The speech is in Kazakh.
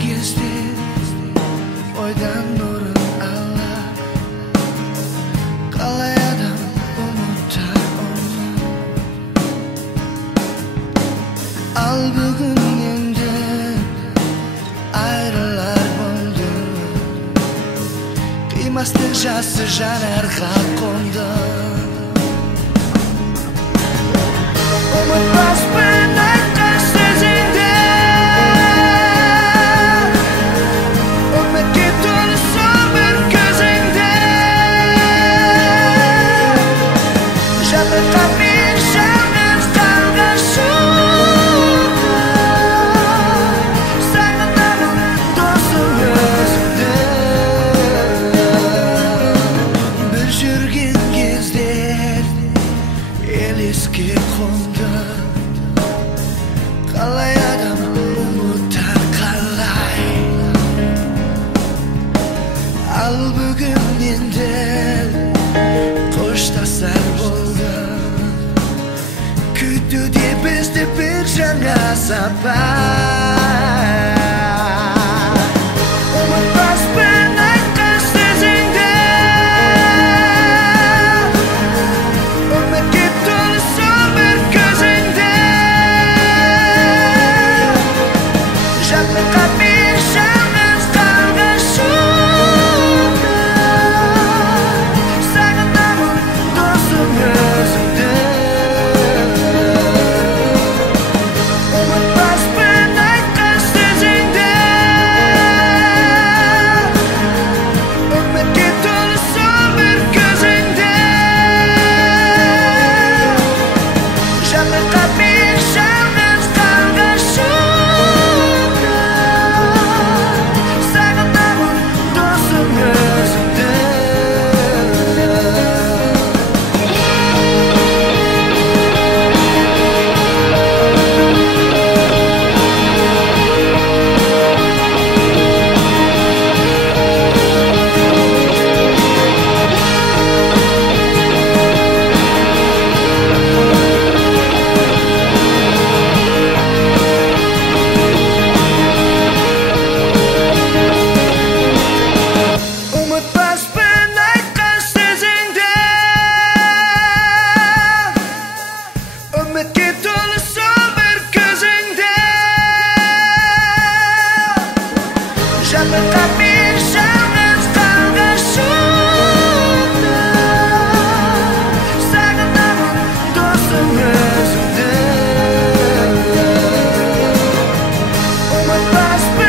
кезде ойдан нұрын ала, қалай адам ұмытар оны. Ал бүгін енді айрылар болды, қимастық жасы жанарға қонды. Ұмытпаспын айтқан сөзіңді, үмітке толы сол бір көзіңді. Жабырқап мен жалғыз қалған шоқта, сағынамын досым өзіңді. Бір жүрген кездер елеске қонды, қалай адам ұмытар қалай. Ал бүгін енді қоштасар болды, күтуде бізді бір жаңа сапар. Ұмытпаспын айтқан сөзіңді, үмітке толы сол бір көзіңді. Жабырқап мен жалғыз қалған шоқта, сағынамын досым өзіңді. Ұмытпаспын айтқан сөзіңді, үмітке толы сол бір көзіңді. Жабырқап мен жалғыз қалған шоқта, сағынамын досым өзіңді. Ұмытпаспын айтқан сөзіңді, үмітке толы сол бір көзіңді. Жабырқап мен жалғыз қалған шоқта, сағынамын досым өзіңді. Ұмытпаспын